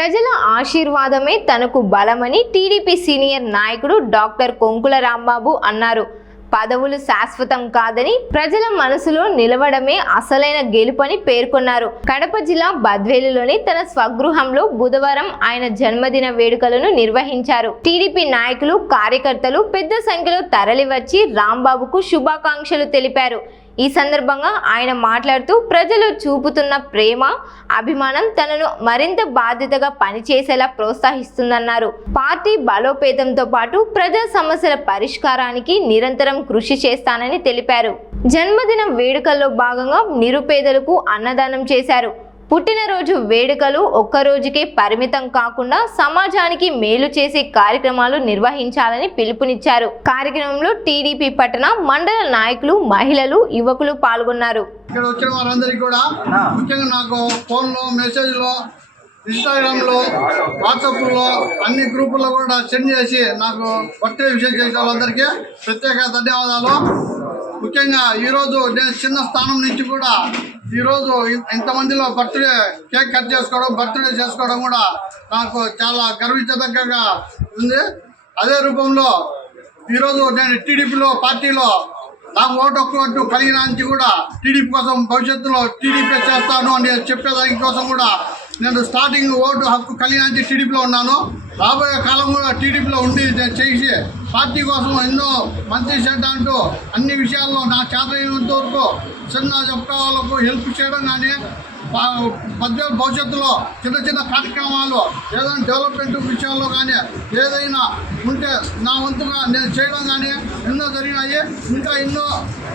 ప్రజల ఆశీర్వాదమే తనకు బలమని TDP senior నాయకుడు డాక్టర్ కొంకుల రాంబాబు అన్నారు. పదవులు శాశ్వతం కాదని ప్రజల మనసులో నిలవడమే అసలైన గెలుపని పేర్కొన్నారు. కడప జిల్లా బద్వేలులోని తన స్వగృహంలో బుధవారం ఆయన జన్మదిన వేడుకలను నిర్వహించారు. టీడీపీ నాయకులు, కార్యకర్తలు పెద్ద సంఖ్యలో తరలివచ్చి రాంబాబుకు శుభాకాంక్షలు తెలిపారు. ఈ సందర్భంగా ఆయన మాట్లాడుతూ ప్రజలు చూపుతున్న ప్రేమ, అభిమానం తనను మరింత బాధ్యతగా పనిచేసేలా ప్రోత్సహిస్తుందన్నారు. పార్టీ బలోపేతంతో పాటు ప్రజా సమస్యల పరిష్కారానికి నిరంతరం కృషి చేస్తానని తెలిపారు. జన్మదిన వేడుకల్లో భాగంగా నిరుపేదలకు అన్నదానం చేశారు. పుట్టినరోజు వేడుకలు ఒక్కరోజుకే పరిమితం కాకుండా సమాజానికి మేలు చేసే కార్యక్రమాలు నిర్వహించాలని పిలుపునిచ్చారు. కార్యక్రమంలో టీడీపీ పట్టణ, మండల నాయకులు, మహిళలు, యువకులు పాల్గొన్నారు. ఇక్కడ వచ్చిన వారందరికీ కూడా ముఖ్యంగా నాకు ఫోన్లో, మెసేజ్లో, ఇన్స్టాగ్రామ్లో, వాట్సాప్లో అన్ని గ్రూపుల్లో కూడా సెండ్ చేసి నాకు బర్త్డే విషయం చేసిన వాళ్ళందరికీ ప్రత్యేక ధన్యవాదాలు. ముఖ్యంగా ఈరోజు నేను చిన్న స్థానం నుంచి కూడా ఈరోజు ఇంతమందిలో బర్త్డే కేక్ కట్ చేసుకోవడం, బర్త్డే చేసుకోవడం కూడా నాకు చాలా గర్వించదగ్గగా ఉంది. అదే రూపంలో ఈరోజు నేను టీడీపీలో పార్టీలో నాకు ఓటు కలిగిన నుంచి కూడా టీడీపీ కోసం భవిష్యత్తులో టీడీపీ చేస్తాను అని చెప్పేదాని కోసం కూడా నేను స్టార్టింగ్ ఓటు హక్కు కలిగిన నుంచి టీడీపీలో ఉన్నాను. రాబోయే కాలం కూడా టీడీపీలో ఉండి నేను చేసి పార్టీ కోసం ఎన్నో మంచి చేయడంటూ అన్ని విషయాల్లో నా చేతనంత వరకు చిన్న చెప్పే వాళ్ళకు హెల్ప్ చేయడం కానీ భవిష్యత్తులో చిన్న చిన్న కార్యక్రమాలు ఏదైనా డెవలప్మెంట్ విషయాల్లో కానీ ఏదైనా ఉంటే నా వంతుగా నేను చేయడం కానీ ఎన్నో జరిగినాయి. ఇంకా ఎన్నో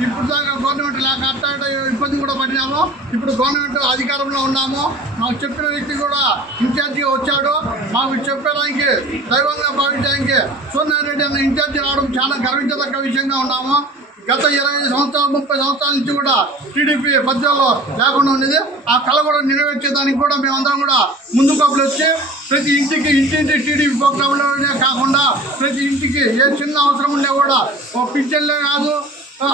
ఇప్పుడు దాకా గవర్నమెంట్ లేక అట్ట ఇబ్బంది కూడా పడినాము. ఇప్పుడు గవర్నమెంట్ అధికారంలో ఉన్నాము. మాకు చెప్పిన వ్యక్తి కూడా ఇన్ఛార్జిగా వచ్చాడు. మాకు చెప్పడానికి దైవంగా భావించడానికి సోనియా రెడ్డి అన్న ఇన్ఛార్జి రావడం చాలా గర్వించదగ్గ విషయంగా ఉన్నాము. గత 25 సంవత్సరాలు 30 సంవత్సరాల నుంచి కూడా టీడీపీ పద్యాల్లో లేకుండా ఉండేది. ఆ కళ కూడా నెరవేర్చేదానికి కూడా మేమందరం కూడా ముందు కప్పులు వచ్చి ప్రతి ఇంటికి ఇంటింటి టీడీపీ ప్రోగ్రాంలోనే కాకుండా ప్రతి ఇంటికి ఏ చిన్న అవసరం ఉండే కూడా పింఛన్లే కాదు,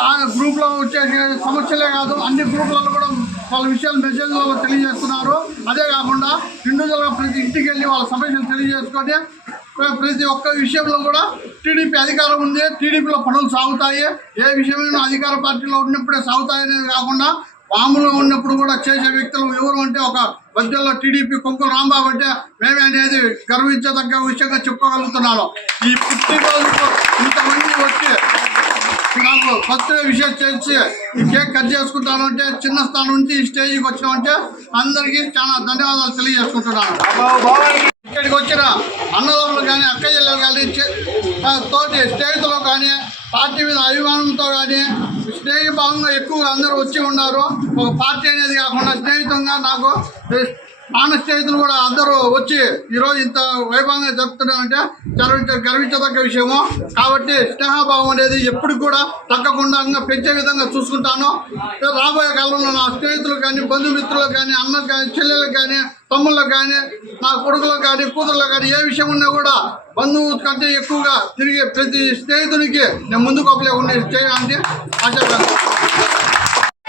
ఆ గ్రూప్లో వచ్చే సమస్యలే కాదు, అన్ని గ్రూపులలో కూడా వాళ్ళ విషయాలు మెసేజ్లలో తెలియజేస్తున్నారు. అదే కాకుండా ఇండివిజువల్గా ప్రతి ఇంటికి వెళ్ళి వాళ్ళ సమస్యలు తెలియజేసుకొని ప్రతి ఒక్క విషయంలో కూడా టీడీపీ అధికారం ఉంది, టీడీపీలో పనులు సాగుతాయి. ఏ విషయమైనా అధికార పార్టీలో ఉన్నప్పుడే సాగుతాయి అనేది కాకుండా మామూలుగా ఉన్నప్పుడు కూడా చేసే వ్యక్తులు ఎవరు అంటే ఒక మధ్యలో టీడీపీ కొంకుల రాంబాబు అంటే మేమే అనేది గర్వించదగ్గ విషయంగా చెప్పుకోగలుగుతున్నాను. ఈ పుట్టినరోజుకు ఇంతమంది వచ్చి నాకు ఫస్ట్ విషయం చేసి ఈ కేక్ కట్ చేసుకుంటాను అంటే చిన్న స్థానం నుంచి ఈ స్టేజ్కి వచ్చినామంటే అందరికీ చాలా ధన్యవాదాలు తెలియజేసుకుంటున్నాను. ఇక్కడికి వచ్చిన అన్నదమ్ములు కానీ, అక్క చెల్లెలు కానీ, తోటి స్నేహితులు కానీ, పార్టీ మీద అభిమానంతో కానీ స్నేహభావంగా ఎక్కువగా అందరూ వచ్చి ఉన్నారు. ఒక పార్టీ అనేది కాకుండా స్నేహితంగా నాకు ప్రాణ స్నేహితులు కూడా అందరూ వచ్చి ఈరోజు ఇంత వైభవంగా జరుపుతున్నారంటే చాలా గర్వించదగ్గ విషయము. కాబట్టి స్నేహభావం అనేది ఎప్పుడు కూడా తగ్గకుండా పెంచే విధంగా చూసుకుంటాను. రాబోయే కాలంలో నా స్నేహితులకు కానీ, బంధుమిత్రులకు కానీ, అన్నకు కానీ, చెల్లెలకు కానీ, తమ్ముళ్ళకు కానీ, నా కొడుకులకు కానీ, కూతుర్లకు కానీ ఏ విషయం ఉన్నా కూడా బంధువు కంటే ఎక్కువగా తిరిగి ప్రతి స్నేహితునికి నేను ముందుకు అప్లై ఉండి చేయడానికి ఆశ.